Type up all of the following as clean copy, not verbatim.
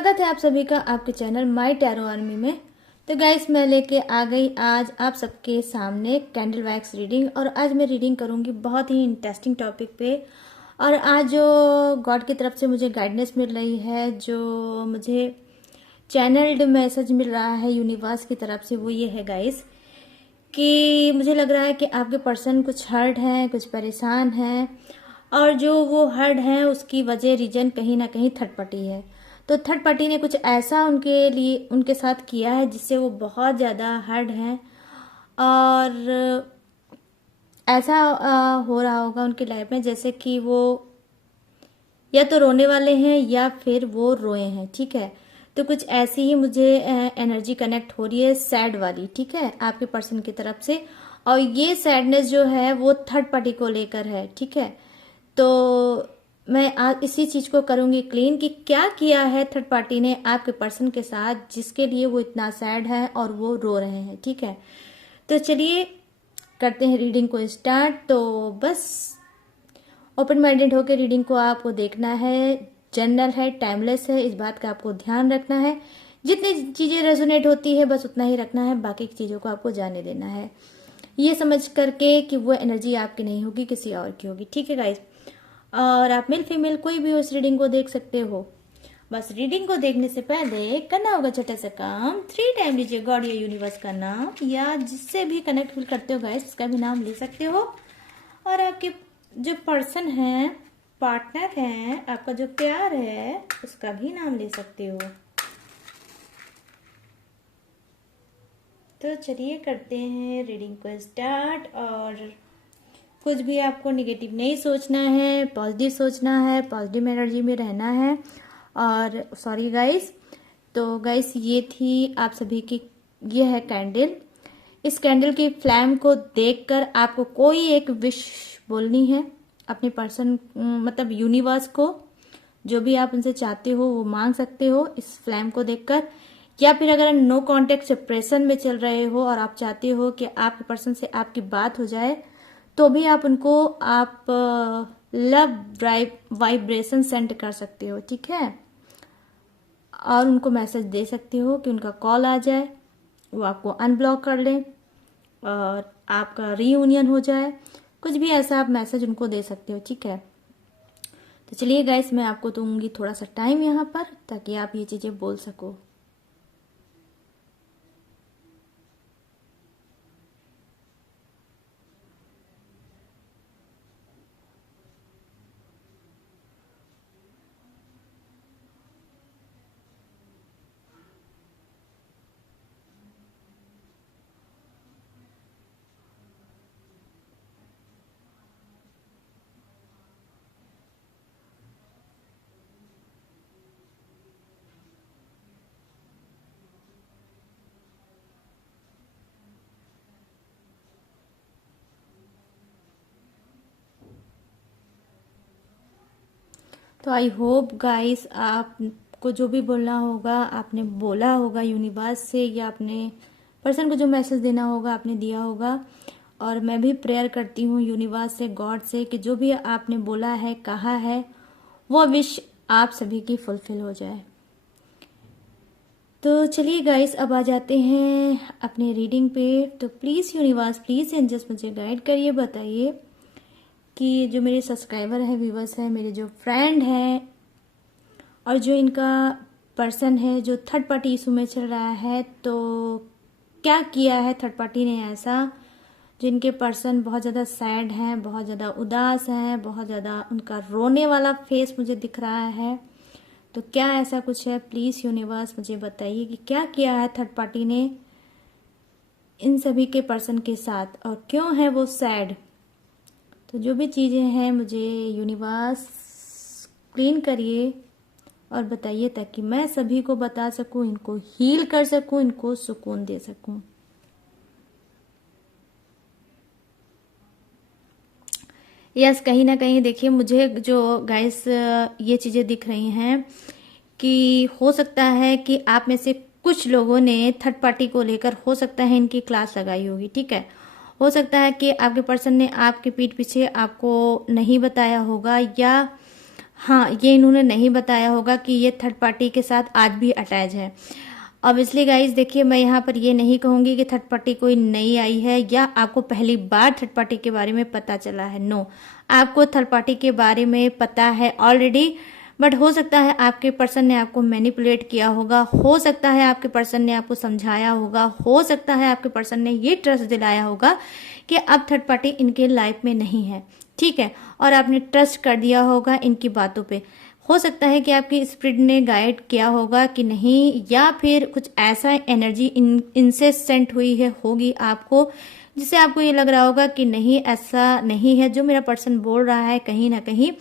स्वागत है आप सभी का आपके चैनल माय टैरो आर्मी में। तो गाइस मैं लेके आ गई आज आप सबके सामने कैंडल वैक्स रीडिंग। और आज मैं रीडिंग करूंगी बहुत ही इंटरेस्टिंग टॉपिक पे। और आज जो गॉड की तरफ से मुझे गाइडेंस मिल रही है, जो मुझे चैनल्ड मैसेज मिल रहा है यूनिवर्स की तरफ से, वो ये है गाइस कि मुझे लग रहा है कि आपके पर्सन कुछ हर्ट हैं, कुछ परेशान हैं, और जो वो हर्ट हैं उसकी वजह रीजन कहीं ना कहीं थर्ड पार्टी है। तो थर्ड पार्टी ने कुछ ऐसा उनके लिए उनके साथ किया है जिससे वो बहुत ज़्यादा हर्ट हैं। और ऐसा हो रहा होगा उनकी लाइफ में जैसे कि वो या तो रोने वाले हैं या फिर वो रोए हैं। ठीक है, तो कुछ ऐसी ही मुझे एनर्जी कनेक्ट हो रही है, सैड वाली। ठीक है, आपके पर्सन की तरफ से। और ये सैडनेस जो है वो थर्ड पार्टी को लेकर है। ठीक है, तो मैं आज इसी चीज को करूंगी क्लीन कि क्या किया है थर्ड पार्टी ने आपके पर्सन के साथ जिसके लिए वो इतना सैड है और वो रो रहे हैं। ठीक है, तो चलिए करते हैं रीडिंग को स्टार्ट। तो बस ओपन माइंडेड होकर रीडिंग को आपको देखना है। जनरल है, टाइमलेस है, इस बात का आपको ध्यान रखना है। जितनी चीजें रेजोनेट होती है बस उतना ही रखना है, बाकी की चीजों को आपको जाने देना है, ये समझ करके कि वो एनर्जी आपकी नहीं होगी, किसी और की होगी। ठीक है गाइस, और आप मेल फीमेल कोई भी उस रीडिंग को देख सकते हो। बस रीडिंग को देखने से पहले करना होगा छोटा सा काम, 3 टाइम लीजिए गॉड या यूनिवर्स का नाम, या जिससे भी कनेक्ट फील करते हो गाइस उसका भी नाम ले सकते हो। और आपके जो पर्सन है, पार्टनर है, आपका जो प्यार है, उसका भी नाम ले सकते हो। तो चलिए करते हैं रीडिंग को स्टार्ट। और कुछ भी आपको निगेटिव नहीं सोचना है, पॉजिटिव सोचना है, पॉजिटिव एनर्जी में रहना है। और सॉरी गाइस, तो गाइस ये थी आप सभी की, ये है कैंडल। इस कैंडल की फ्लैम को देखकर आपको कोई एक विश बोलनी है अपने पर्सन, मतलब यूनिवर्स को। जो भी आप उनसे चाहते हो वो मांग सकते हो इस फ्लैम को देखकर। या फिर अगर नो कांटेक्ट सेपरेशन में चल रहे हो और आप चाहते हो कि आपके पर्सन से आपकी बात हो जाए, तो भी आप उनको आप लव वाइब्रेशन सेंड कर सकते हो। ठीक है, और उनको मैसेज दे सकते हो कि उनका कॉल आ जाए, वो आपको अनब्लॉक कर ले और आपका रीयूनियन हो जाए। कुछ भी ऐसा आप मैसेज उनको दे सकते हो। ठीक है, तो चलिए गाइस मैं आपको दूंगी थोड़ा सा टाइम यहाँ पर ताकि आप ये चीजें बोल सको। तो आई होप गाइस आपको जो भी बोलना होगा आपने बोला होगा यूनिवर्स से, या अपने पर्सन को जो मैसेज देना होगा आपने दिया होगा। और मैं भी प्रेयर करती हूँ यूनिवर्स से, गॉड से, कि जो भी आपने बोला है, कहा है, वो विश आप सभी की फुलफिल हो जाए। तो चलिए गाइस अब आ जाते हैं अपने रीडिंग पे। तो प्लीज़ यूनिवर्स, प्लीज़ एंजल्स मुझे गाइड करिए, बताइए कि जो मेरे सब्सक्राइबर है, व्यूवर्स है, मेरे जो फ्रेंड हैं, और जो इनका पर्सन है जो थर्ड पार्टी इशू में चल रहा है, तो क्या किया है थर्ड पार्टी ने ऐसा जिनके पर्सन बहुत ज़्यादा सैड हैं, बहुत ज़्यादा उदास हैं, बहुत ज़्यादा उनका रोने वाला फेस मुझे दिख रहा है। तो क्या ऐसा कुछ है, प्लीज़ यूनिवर्स मुझे बताइए कि क्या किया है थर्ड पार्टी ने इन सभी के पर्सन के साथ और क्यों है वो सैड। तो जो भी चीज़ें हैं मुझे यूनिवर्स क्लीन करिए और बताइए ताकि मैं सभी को बता सकूं, इनको हील कर सकूं, इनको सुकून दे सकूं। यस, कहीं ना कहीं देखिए मुझे जो गाइस ये चीज़ें दिख रही हैं कि हो सकता है कि आप में से कुछ लोगों ने थर्ड पार्टी को लेकर, हो सकता है इनकी क्लास लगाई होगी। ठीक है, हो सकता है कि आपके पर्सन ने आपके पीठ पीछे आपको नहीं बताया होगा, या हाँ, ये इन्होंने नहीं बताया होगा कि ये थर्ड पार्टी के साथ आज भी अटैच है। ऑब्वियसली गाइज देखिए, मैं यहाँ पर ये नहीं कहूँगी कि थर्ड पार्टी कोई नई आई है या आपको पहली बार थर्ड पार्टी के बारे में पता चला है। नो, आपको थर्ड पार्टी के बारे में पता है ऑलरेडी, बट हो सकता है आपके पर्सन ने आपको मैनिपुलेट किया होगा, हो सकता है आपके पर्सन ने आपको समझाया होगा, हो सकता है आपके पर्सन ने ये ट्रस्ट दिलाया होगा कि अब थर्ड पार्टी इनके लाइफ में नहीं है, ठीक है, और आपने ट्रस्ट कर दिया होगा इनकी बातों पे। हो सकता है कि आपकी स्पिरिट ने गाइड किया होगा कि नहीं, या फिर कुछ ऐसा एनर्जी इनसे सेंट हुई है होगी आपको, जिससे आपको ये लग रहा होगा कि नहीं, ऐसा नहीं है, जो मेरा पर्सन बोल रहा है कहीं ना कहीं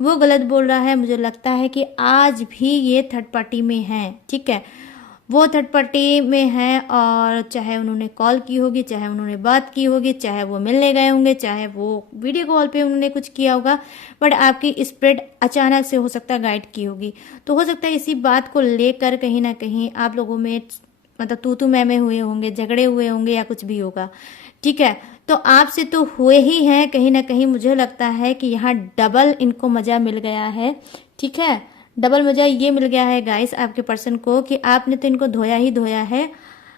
वो गलत बोल रहा है। मुझे लगता है कि आज भी ये थर्ड पार्टी में है, ठीक है, वो थर्ड पार्टी में है, और चाहे उन्होंने कॉल की होगी, चाहे उन्होंने बात की होगी, चाहे वो मिलने गए होंगे, चाहे वो वीडियो कॉल पे उन्होंने कुछ किया होगा, बट आपकी स्प्रेड अचानक से हो सकता है गाइड की होगी। तो हो सकता है इसी बात को लेकर कहीं ना कहीं आप लोगों में मतलब तू मैं हुए होंगे, झगड़े हुए होंगे, या कुछ भी होगा, ठीक है। तो आपसे तो हुए ही हैं कहीं ना कहीं। मुझे लगता है कि यहाँ डबल इनको मजा मिल गया है, ठीक है, डबल मजा ये मिल गया है गाइस आपके पर्सन को कि आपने तो इनको धोया ही धोया है।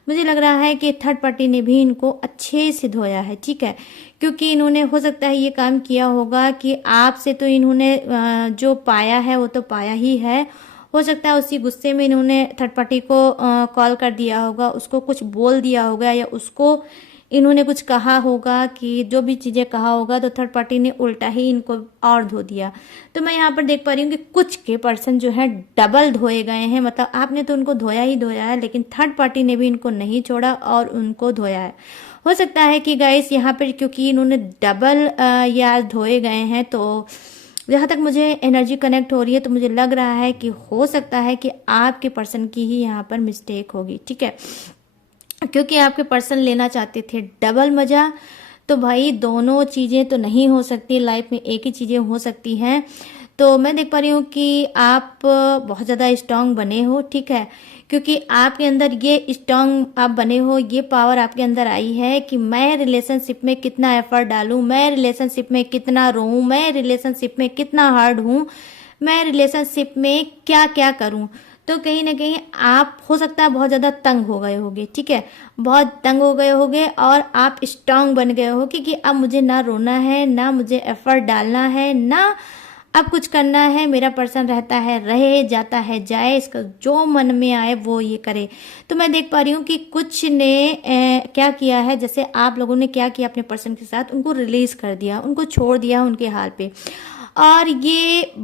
मुझे लग रहा है कि थर्ड पार्टी ने भी इनको अच्छे से धोया है, ठीक है, क्योंकि इन्होंने हो सकता है ये काम किया होगा कि आपसे तो इन्होंने जो पाया है वो तो पाया ही है। हो सकता है उसी गुस्से में इन्होंने थर्ड पार्टी को कॉल कर दिया होगा, उसको कुछ बोल दिया होगा, या उसको इन्होंने कुछ कहा होगा, कि जो भी चीज़ें कहा होगा तो थर्ड पार्टी ने उल्टा ही इनको और धो दिया। तो मैं यहाँ पर देख पा रही हूँ कि कुछ के पर्सन जो है डबल धोए गए हैं। मतलब आपने तो उनको धोया ही धोया है, लेकिन थर्ड पार्टी ने भी इनको नहीं छोड़ा और उनको धोया है। हो सकता है कि गाइस यहाँ पर क्योंकि इन्होंने डबल या धोए गए हैं, तो जहाँ तक मुझे एनर्जी कनेक्ट हो रही है तो मुझे लग रहा है कि हो सकता है कि आपके पर्सन की ही यहाँ पर मिस्टेक होगी, ठीक है, क्योंकि आपके पर्सन लेना चाहते थे डबल मजा। तो भाई दोनों चीज़ें तो नहीं हो सकती लाइफ में, एक ही चीज़ें हो सकती हैं। तो मैं देख पा रही हूँ कि आप बहुत ज़्यादा स्ट्रांग बने हो, ठीक है, क्योंकि आपके अंदर ये स्ट्रांग आप बने हो, ये पावर आपके अंदर आई है कि मैं रिलेशनशिप में कितना एफर्ट डालूं, मैं रिलेशनशिप में कितना रोऊं, मैं रिलेशनशिप में कितना हार्ड हूँ, मैं रिलेशनशिप में क्या क्या करूँ। तो कहीं ना कहीं आप हो सकता है बहुत ज़्यादा तंग हो गए होगे, ठीक है, बहुत तंग हो गए होगे, और आप स्ट्रांग बन गए हो कि अब मुझे ना रोना है, ना मुझे एफर्ट डालना है, ना अब कुछ करना है। मेरा पर्सन रहता है रहे, जाता है जाए, इसका जो मन में आए वो ये करे। तो मैं देख पा रही हूँ कि कुछ ने क्या किया है, जैसे आप लोगों ने क्या किया अपने पर्सन के साथ, उनको रिलीज कर दिया, उनको छोड़ दिया उनके हाल पे। और ये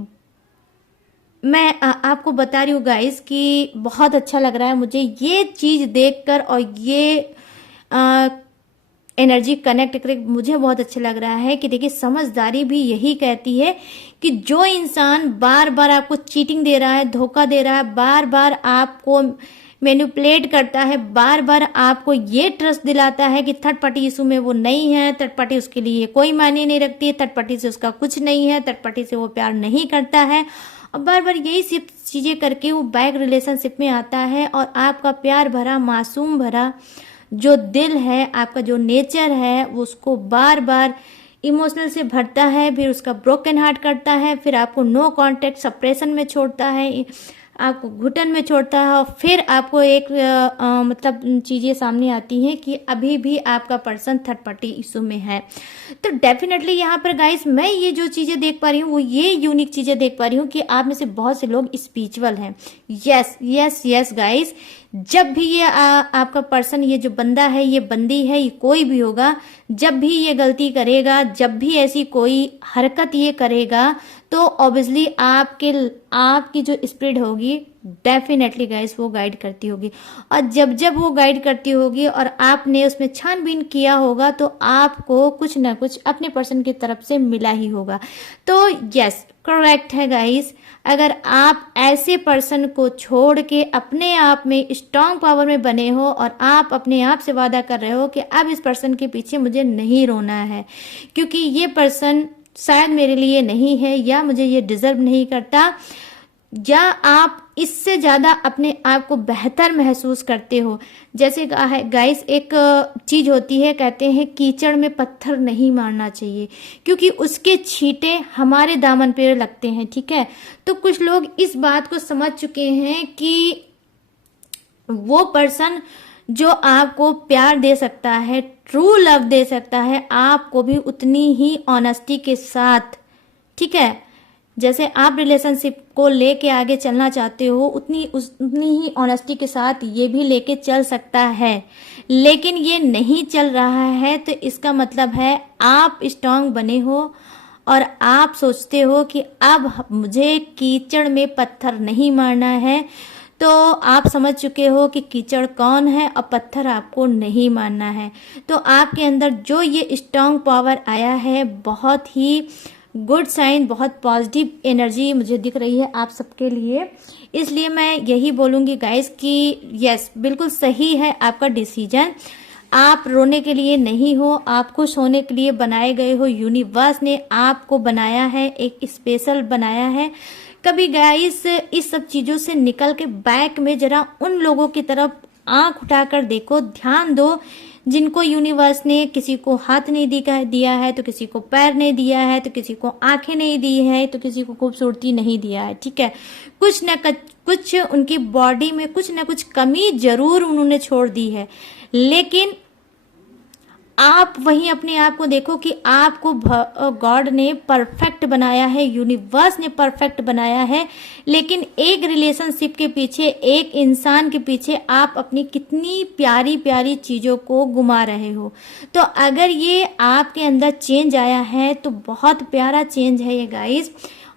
मैं आपको बता रही हूँ गाइस कि बहुत अच्छा लग रहा है मुझे ये चीज़ देखकर, और ये एनर्जी कनेक्ट करके मुझे बहुत अच्छा लग रहा है कि देखिए समझदारी भी यही कहती है कि जो इंसान बार बार आपको चीटिंग दे रहा है, धोखा दे रहा है, बार बार आपको मैनिपुलेट करता है, बार बार आपको ये ट्रस्ट दिलाता है कि थर्ड पार्टी इशू में वो नहीं है, थर्ड पार्टी उसके लिए कोई मायने नहीं रखती है, थर्ड पार्टी से उसका कुछ नहीं है, थर्ड पार्टी से वो प्यार नहीं करता है, और बार बार यही सब चीज़ें करके वो बैक रिलेशनशिप में आता है, और आपका प्यार भरा मासूम भरा जो दिल है, आपका जो नेचर है, वो उसको बार बार इमोशनल से भरता है, फिर उसका ब्रोकन हार्ट करता है, फिर आपको नो कांटेक्ट सप्रेशन में छोड़ता है, आपको घुटन में छोड़ता है, और फिर आपको एक मतलब चीज़ें सामने आती हैं कि अभी भी आपका पर्सन थर्ड पार्टी इशू में है। तो डेफिनेटली यहाँ पर गाइस मैं ये जो चीज़ें देख पा रही हूँ वो ये यूनिक चीज़ें देख पा रही हूँ कि आप में से बहुत से लोग स्पिरिचुअल हैं। यस यस यस गाइस, जब भी ये आपका पर्सन, ये जो बंदा है, ये बंदी है, ये कोई भी होगा, जब भी ये गलती करेगा, जब भी ऐसी कोई हरकत ये करेगा, तो ऑब्वियसली आपकी जो स्पिरिट होगी डेफिनेटली गाइस वो गाइड करती होगी, और जब जब वो गाइड करती होगी और आपने उसमें छानबीन किया होगा तो आपको कुछ ना कुछ अपने पर्सन की तरफ से मिला ही होगा। तो यस करेक्ट है गाइस, अगर आप ऐसे पर्सन को छोड़ के अपने आप में स्ट्रांग पावर में बने हो, और आप अपने आप से वादा कर रहे हो कि अब इस पर्सन के पीछे मुझे नहीं रोना है, क्योंकि ये पर्सन शायद मेरे लिए नहीं है, या मुझे ये डिजर्व नहीं करता, या आप इससे ज़्यादा अपने आप को बेहतर महसूस करते हो। जैसे गाइस एक चीज़ होती है, कहते हैं कीचड़ में पत्थर नहीं मारना चाहिए क्योंकि उसके छींटे हमारे दामन पे लगते हैं, ठीक है। तो कुछ लोग इस बात को समझ चुके हैं कि वो पर्सन जो आपको प्यार दे सकता है, ट्रू लव दे सकता है, आपको भी उतनी ही ऑनेस्टी के साथ, ठीक है, जैसे आप रिलेशनशिप को लेके आगे चलना चाहते हो उतनी ही ऑनेस्टी के साथ ये भी लेके चल सकता है। लेकिन ये नहीं चल रहा है तो इसका मतलब है आप स्ट्रांग बने हो और आप सोचते हो कि अब मुझे कीचड़ में पत्थर नहीं मारना है। तो आप समझ चुके हो कि कीचड़ कौन है और पत्थर आपको नहीं मारना है। तो आपके अंदर जो ये स्ट्रांग पावर आया है, बहुत ही गुड साइन, बहुत पॉजिटिव एनर्जी मुझे दिख रही है आप सबके लिए। इसलिए मैं यही बोलूँगी गाइस कि यस, बिल्कुल सही है आपका डिसीजन। आप रोने के लिए नहीं हो, आप खुश होने के लिए बनाए गए हो। यूनिवर्स ने आपको बनाया है, एक स्पेशल बनाया है। कभी गाइस इस सब चीज़ों से निकल के बैक में जरा उन लोगों की तरफ आंख उठाकर देखो, ध्यान दो जिनको यूनिवर्स ने, किसी को हाथ नहीं दिया है तो किसी को पैर नहीं दिया है, तो किसी को आंखें नहीं दी है, तो किसी को खूबसूरती नहीं दिया है, ठीक है। कुछ उनकी बॉडी में कुछ न कुछ कमी जरूर उन्होंने छोड़ दी है। लेकिन आप वहीं अपने आप को देखो कि आपको गॉड ने परफेक्ट बनाया है, यूनिवर्स ने परफेक्ट बनाया है। लेकिन एक रिलेशनशिप के पीछे, एक इंसान के पीछे आप अपनी कितनी प्यारी प्यारी चीज़ों को गुमा रहे हो। तो अगर ये आपके अंदर चेंज आया है तो बहुत प्यारा चेंज है ये गाइस।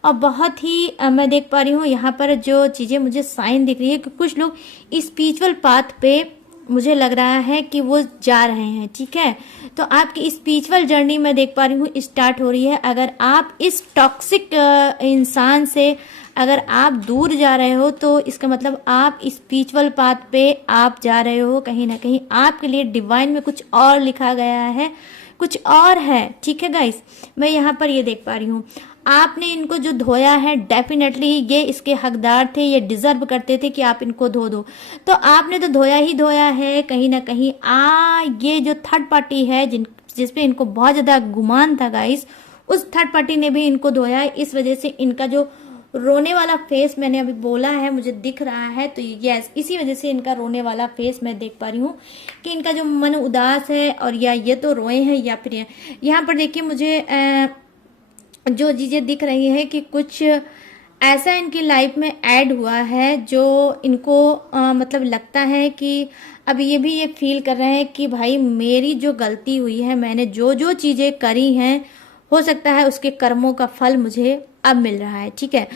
और बहुत ही मैं देख पा रही हूँ यहाँ पर जो चीज़ें मुझे साइन दिख रही है कि कुछ लोग स्पिरिचुअल पाथ पे मुझे लग रहा है कि वो जा रहे हैं, ठीक है। तो आपकी स्पिरिचुअल जर्नी मैं देख पा रही हूँ स्टार्ट हो रही है। अगर आप इस टॉक्सिक इंसान से अगर आप दूर जा रहे हो तो इसका मतलब आप स्पिरिचुअल पाथ पे आप जा रहे हो। कहीं ना कहीं आपके लिए डिवाइन में कुछ और लिखा गया है, कुछ और है, ठीक है गाइस। मैं यहाँ पर ये देख पा रही हूँ आपने इनको जो धोया है, डेफिनेटली ये इसके हकदार थे, ये डिजर्व करते थे कि आप इनको धो दो। तो आपने तो धोया ही धोया है। कहीं ना कहीं ये जो थर्ड पार्टी है जिसपे इनको बहुत ज्यादा गुमान था गाइस, उस थर्ड पार्टी ने भी इनको धोया है। इस वजह से इनका जो रोने वाला फेस मैंने अभी बोला है मुझे दिख रहा है, तो यस, इसी वजह से इनका रोने वाला फेस मैं देख पा रही हूँ कि इनका जो मन उदास है, और या ये तो रोए हैं या फिर यहाँ पर देखिए मुझे जो चीज़ें दिख रही है कि कुछ ऐसा इनकी लाइफ में ऐड हुआ है जो इनको मतलब लगता है कि अब ये भी ये फील कर रहे हैं कि भाई मेरी जो गलती हुई है, मैंने जो जो चीज़ें करी हैं, हो सकता है उसके कर्मों का फल मुझे अब मिल रहा है, ठीक है।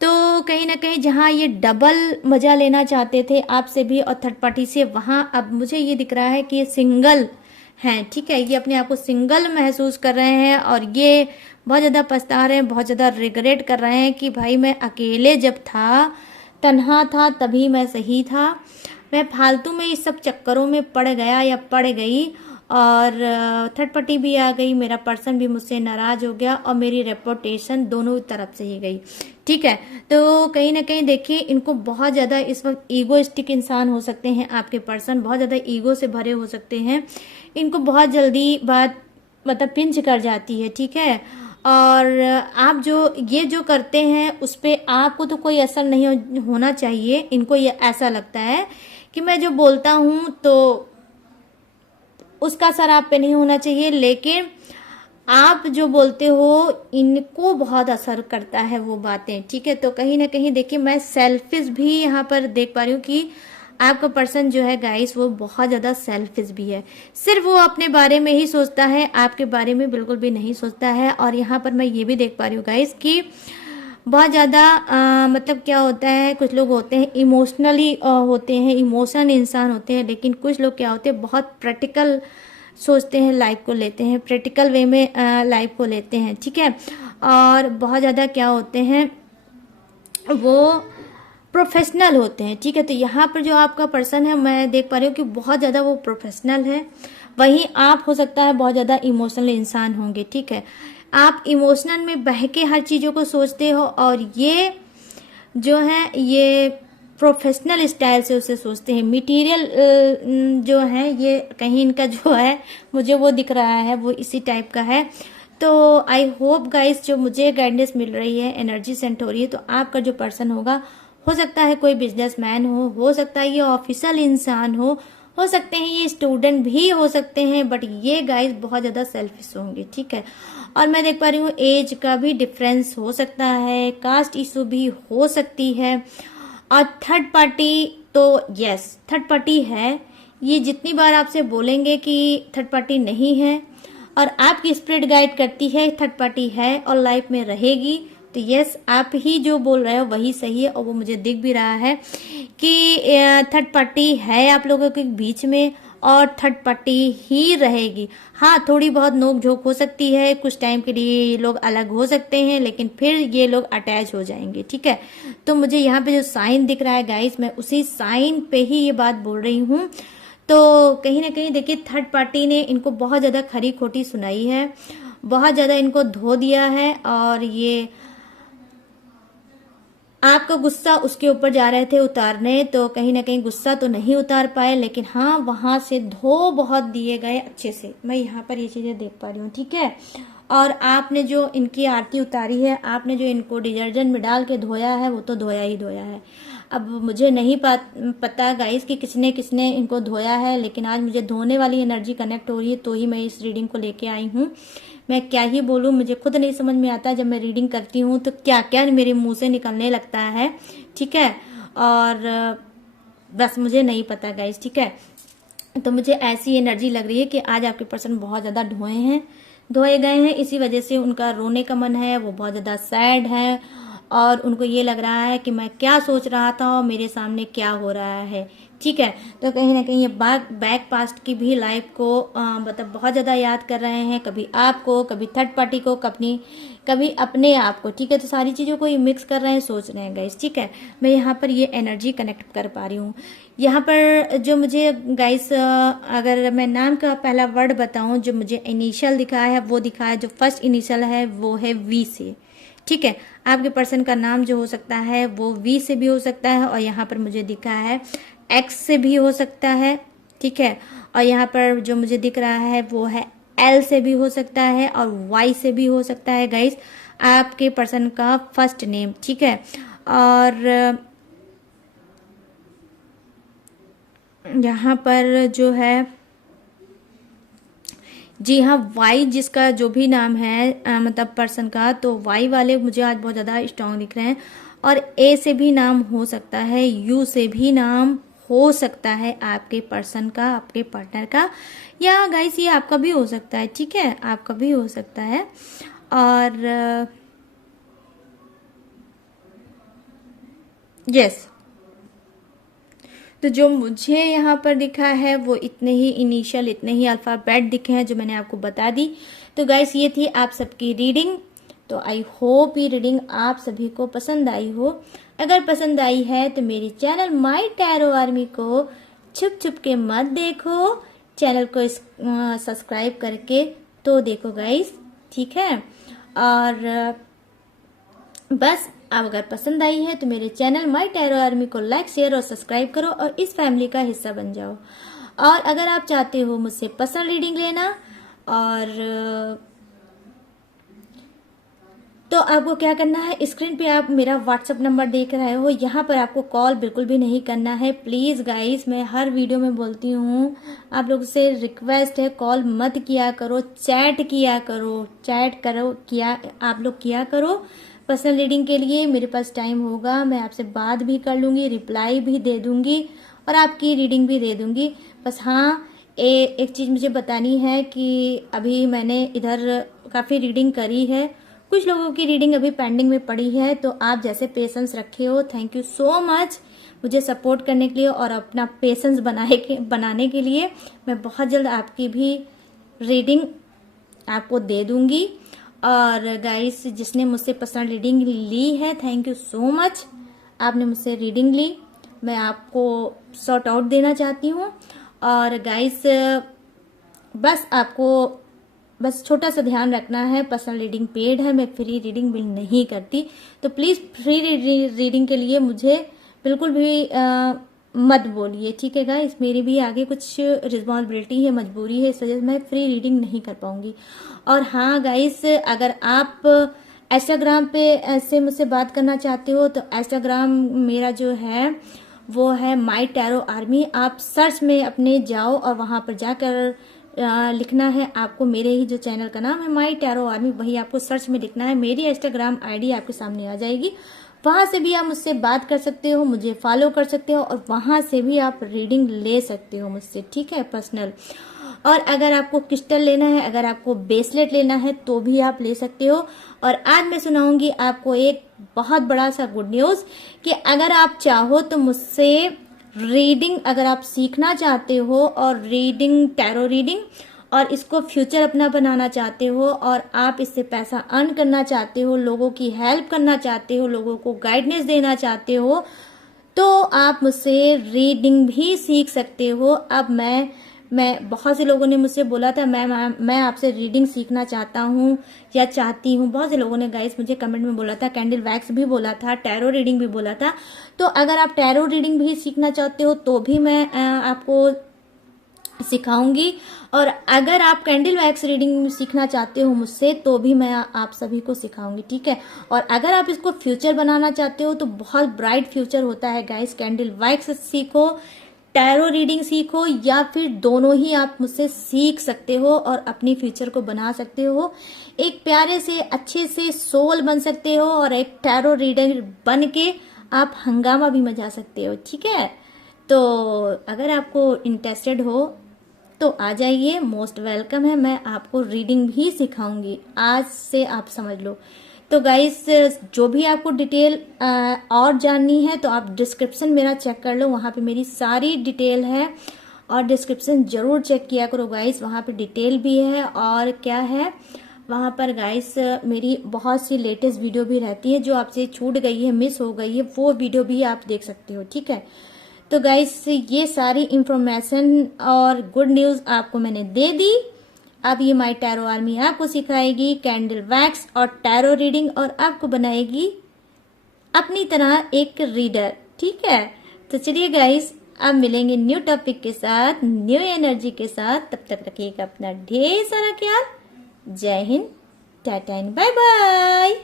तो कहीं ना कहीं जहाँ ये डबल मजा लेना चाहते थे आपसे भी और थर्ड पार्टी से, वहाँ अब मुझे ये दिख रहा है कि ये सिंगल हैं, ठीक है। ये अपने आप को सिंगल महसूस कर रहे हैं और ये बहुत ज़्यादा पछता रहे हैं, बहुत ज़्यादा रिग्रेट कर रहे हैं कि भाई मैं अकेले जब था, तन्हा था, तभी मैं सही था। मैं फालतू में इस सब चक्करों में पड़ गया या पड़ गई और थर्ड पार्टी भी आ गई, मेरा पर्सन भी मुझसे नाराज हो गया और मेरी रेपुटेशन दोनों तरफ से ही गई, ठीक है। तो कहीं ना कहीं देखिए इनको बहुत ज़्यादा इस वक्त ईगोइस्टिक इंसान हो सकते हैं आपके पर्सन, बहुत ज़्यादा ईगो से भरे हो सकते हैं। इनको बहुत जल्दी बात मतलब पिंच कर जाती है, ठीक है। और आप जो करते हैं उस पर आपको तो कोई असर नहीं होना चाहिए। इनको ये ऐसा लगता है कि मैं जो बोलता हूँ तो उसका असर आप पे नहीं होना चाहिए, लेकिन आप जो बोलते हो इनको बहुत असर करता है वो बातें, ठीक है। तो कहीं ना कहीं देखिए मैं सेल्फिश भी यहाँ पर देख पा रही हूँ कि आपका पर्सन जो है गाइस वो बहुत ज़्यादा सेल्फिश भी है। सिर्फ वो अपने बारे में ही सोचता है, आपके बारे में बिल्कुल भी नहीं सोचता है। और यहाँ पर मैं ये भी देख पा रही हूँ गाइस कि बहुत ज़्यादा मतलब क्या होता है, कुछ लोग होते हैं इमोशनली होते हैं, इमोशनल इंसान होते हैं, लेकिन कुछ लोग क्या होते हैं बहुत प्रैक्टिकल सोचते हैं, लाइफ को लेते हैं, प्रैक्टिकल वे में लाइफ को लेते हैं, ठीक है। और बहुत ज़्यादा क्या होते हैं वो प्रोफेशनल होते हैं, ठीक है। तो यहाँ पर जो आपका पर्सन है मैं देख पा रही हूँ कि बहुत ज़्यादा वो प्रोफेशनल है, वहीं आप हो सकता है बहुत ज़्यादा इमोशनल इंसान होंगे, ठीक है। आप इमोशनल में बह के हर चीज़ों को सोचते हो और ये जो हैं ये प्रोफेशनल स्टाइल से उसे सोचते हैं। मटेरियल जो है ये कहीं इनका जो है मुझे वो दिख रहा है वो इसी टाइप का है। तो आई होप गाइस जो मुझे गाइडेंस मिल रही है, एनर्जी सेंट हो रही है, तो आपका जो पर्सन होगा हो सकता है कोई बिजनेसमैन हो सकता है ये ऑफिशियल इंसान हो सकते हैं ये स्टूडेंट भी हो सकते हैं, बट ये गाइस बहुत ज्यादा सेल्फिश होंगे, ठीक है। और मैं देख पा रही हूँ एज का भी डिफरेंस हो सकता है, कास्ट इशू भी हो सकती है, और थर्ड पार्टी तो यस थर्ड पार्टी है। ये जितनी बार आपसे बोलेंगे कि थर्ड पार्टी नहीं है और आपकी स्पिरिट गाइड करती है थर्ड पार्टी है और लाइफ में रहेगी, तो यस आप ही जो बोल रहे हो वही सही है। और वो मुझे दिख भी रहा है कि थर्ड पार्टी है आप लोगों के बीच में और थर्ड पार्टी ही रहेगी। हाँ थोड़ी बहुत नोक झोंक हो सकती है, कुछ टाइम के लिए ये लोग अलग हो सकते हैं लेकिन फिर ये लोग अटैच हो जाएंगे, ठीक है। तो मुझे यहाँ पे जो साइन दिख रहा है गाइस मैं उसी साइन पे ही ये बात बोल रही हूँ। तो कहीं ना कहीं देखिए थर्ड पार्टी ने इनको बहुत ज्यादा खरी खोटी सुनाई है, बहुत ज्यादा इनको धो दिया है, और ये आपका गुस्सा उसके ऊपर जा रहे थे उतारने, तो कहीं ना कहीं गुस्सा तो नहीं उतार पाए, लेकिन हाँ वहां से धो बहुत दिए गए अच्छे से। मैं यहाँ पर ये चीजें देख पा रही हूँ, ठीक है। और आपने जो इनकी आरती उतारी है, आपने जो इनको डिटर्जेंट में डाल के धोया है वो तो धोया ही धोया है। अब मुझे नहीं पता गाइस कि किसने किसने इनको धोया है, लेकिन आज मुझे धोने वाली एनर्जी कनेक्ट हो रही है, तो ही मैं इस रीडिंग को लेके आई हूँ। मैं क्या ही बोलूं, मुझे खुद नहीं समझ में आता जब मैं रीडिंग करती हूँ तो क्या क्या मेरे मुंह से निकलने लगता है, ठीक है। और बस मुझे नहीं पता गाइस, ठीक है। तो मुझे ऐसी एनर्जी लग रही है कि आज आपके पर्सन बहुत ज्यादा धोए गए हैं, इसी वजह से उनका रोने का मन है, वो बहुत ज्यादा सैड है और उनको ये लग रहा है कि मैं क्या सोच रहा था और मेरे सामने क्या हो रहा है, ठीक है। तो कहीं ना कहीं ये बैक पास्ट की भी लाइफ को मतलब बहुत ज्यादा याद कर रहे हैं, कभी आपको, कभी थर्ड पार्टी को, कभी अपने आप को, ठीक है। तो सारी चीजों को ये मिक्स कर रहे हैं, सोच रहे हैं गाइस, ठीक है। मैं यहाँ पर ये एनर्जी कनेक्ट कर पा रही हूँ। यहाँ पर जो मुझे गाइस अगर मैं नाम का पहला वर्ड बताऊं, जो मुझे इनिशियल दिखा है वो दिखा है, जो फर्स्ट इनिशियल है वो है वी से, ठीक है। आपके पर्सन का नाम जो हो सकता है वो वी से भी हो सकता है, और यहाँ पर मुझे दिखा है एक्स से भी हो सकता है, ठीक है। और यहाँ पर जो मुझे दिख रहा है वो है एल से भी हो सकता है और वाई से भी हो सकता है गाइस, आपके पर्सन का फर्स्ट नेम, ठीक है। और यहाँ पर जो है जी हाँ वाई जिसका जो भी नाम है मतलब पर्सन का, तो वाई वाले मुझे आज बहुत ज़्यादा स्ट्रांग दिख रहे हैं। और ए से भी नाम हो सकता है, यू से भी नाम हो सकता है आपके पर्सन का, आपके पार्टनर का, या गाइस ये आपका भी हो सकता है, ठीक है, आपका भी हो सकता है। और यस तो जो मुझे यहाँ पर दिखा है वो इतने ही इनिशियल, इतने ही अल्फाबेट दिखे हैं जो मैंने आपको बता दी। तो गाइस ये थी आप सबकी रीडिंग। तो आई होप ये रीडिंग आप सभी को पसंद आई हो। अगर पसंद आई है तो मेरी चैनल माय टैरो आर्मी को छुप छुप के मत देखो, चैनल को सब्सक्राइब करके तो देखो गाइस, ठीक है। और बस अब अगर पसंद आई है तो मेरे चैनल माय टैरो आर्मी को लाइक, शेयर और सब्सक्राइब करो और इस फैमिली का हिस्सा बन जाओ। और अगर आप चाहते हो मुझसे पर्सनल रीडिंग लेना, और तो आपको क्या करना है, स्क्रीन पे आप मेरा व्हाट्सएप नंबर देख रहे हो, यहाँ पर आपको कॉल बिल्कुल भी नहीं करना है। प्लीज गाइस मैं हर वीडियो में बोलती हूँ, आप लोगों से रिक्वेस्ट है कॉल मत किया करो, चैट किया करो, आप लोग किया करो पर्सनल रीडिंग के लिए। मेरे पास टाइम होगा मैं आपसे बात भी कर लूंगी, रिप्लाई भी दे दूंगी और आपकी रीडिंग भी दे दूंगी। बस हाँ एक चीज मुझे बतानी है कि अभी मैंने इधर काफी रीडिंग करी है, कुछ लोगों की रीडिंग अभी पेंडिंग में पड़ी है, तो आप जैसे पेशेंस रखे हो, थैंक यू सो मच मुझे सपोर्ट करने के लिए और अपना पेशेंस बनाने के लिए। मैं बहुत जल्द आपकी भी रीडिंग आपको दे दूंगी। और गाइस जिसने मुझसे पर्सनल रीडिंग ली है, थैंक यू सो मच, आपने मुझसे रीडिंग ली, मैं आपको सॉर्ट आउट देना चाहती हूँ। और गाइस बस आपको बस छोटा सा ध्यान रखना है, पर्सनल रीडिंग पेड है, मैं फ्री रीडिंग बिल नहीं करती। तो प्लीज़ फ्री रीडिंग के लिए मुझे बिल्कुल भी मत बोलिए, ठीक है गाइस। मेरी भी आगे कुछ रिस्पॉन्सिबिलिटी है, मजबूरी है, इस वजह से मैं फ्री रीडिंग नहीं कर पाऊंगी। और हाँ गाइस, अगर आप इंस्टाग्राम पे ऐसे मुझसे बात करना चाहते हो तो इंस्टाग्राम मेरा जो है वो है माई टैरो आर्मी। आप सर्च में अपने जाओ और वहां पर जाकर लिखना है आपको, मेरे ही जो चैनल का नाम है माई टैरो आर्मी, वही आपको सर्च में लिखना है। मेरी इंस्टाग्राम आईडी आपके सामने आ जाएगी, वहां से भी आप मुझसे बात कर सकते हो, मुझे फॉलो कर सकते हो और वहां से भी आप रीडिंग ले सकते हो मुझसे, ठीक है, पर्सनल। और अगर आपको क्रिस्टल लेना है, अगर आपको ब्रेसलेट लेना है तो भी आप ले सकते हो। और आज मैं सुनाऊंगी आपको एक बहुत बड़ा सा गुड न्यूज कि अगर आप चाहो तो मुझसे रीडिंग, अगर आप सीखना चाहते हो और रीडिंग, टैरो रीडिंग, और इसको फ्यूचर अपना बनाना चाहते हो और आप इससे पैसा अर्न करना चाहते हो, लोगों की हेल्प करना चाहते हो, लोगों को गाइडेंस देना चाहते हो, तो आप मुझसे रीडिंग भी सीख सकते हो। अब मैं बहुत से लोगों ने मुझसे बोला था मैं आपसे रीडिंग सीखना चाहता हूँ या चाहती हूँ। बहुत से लोगों ने गाइस मुझे कमेंट में बोला था, कैंडल वैक्स भी बोला था, टैरो रीडिंग भी बोला था। तो अगर आप टैरो रीडिंग भी सीखना चाहते हो तो भी मैं आपको सिखाऊंगी। और अगर आप कैंडल वैक्स रीडिंग सीखना चाहते हो मुझसे तो भी मैं आप सभी को सिखाऊंगी, ठीक है। और अगर आप इसको फ्यूचर बनाना चाहते हो तो बहुत ब्राइट फ्यूचर होता है गाइस। कैंडल वैक्स सीखो, टैरो रीडिंग सीखो, या फिर दोनों ही आप मुझसे सीख सकते हो और अपनी फ्यूचर को बना सकते हो। एक प्यारे से अच्छे से सोल बन सकते हो और एक टैरो रीडर बन के आप हंगामा भी मचा सकते हो, ठीक है। तो अगर आपको इंटरेस्टेड हो तो आ जाइए, मोस्ट वेलकम है। मैं आपको रीडिंग भी सिखाऊंगी, आज से आप समझ लो। तो गाइस, जो भी आपको डिटेल और जाननी है तो आप डिस्क्रिप्शन मेरा चेक कर लो, वहां पे मेरी सारी डिटेल है। और डिस्क्रिप्शन जरूर चेक किया करो गाइस, वहां पे डिटेल भी है। और क्या है वहां पर गाइस, मेरी बहुत सी लेटेस्ट वीडियो भी रहती है, जो आपसे छूट गई है, मिस हो गई है, वो वीडियो भी आप देख सकते हो, ठीक है। तो गाइस, ये सारी इंफॉर्मेशन और गुड न्यूज आपको मैंने दे दी। अब ये माई टैरो आर्मी आपको सिखाएगी कैंडल वैक्स और टैरो रीडिंग और आपको बनाएगी अपनी तरह एक रीडर, ठीक है। तो चलिए गाइस, अब मिलेंगे न्यू टॉपिक के साथ, न्यू एनर्जी के साथ। तब तक रखिएगा अपना ढेर सारा ख्याल। जय हिंद, टाटा एंड बाय बाय।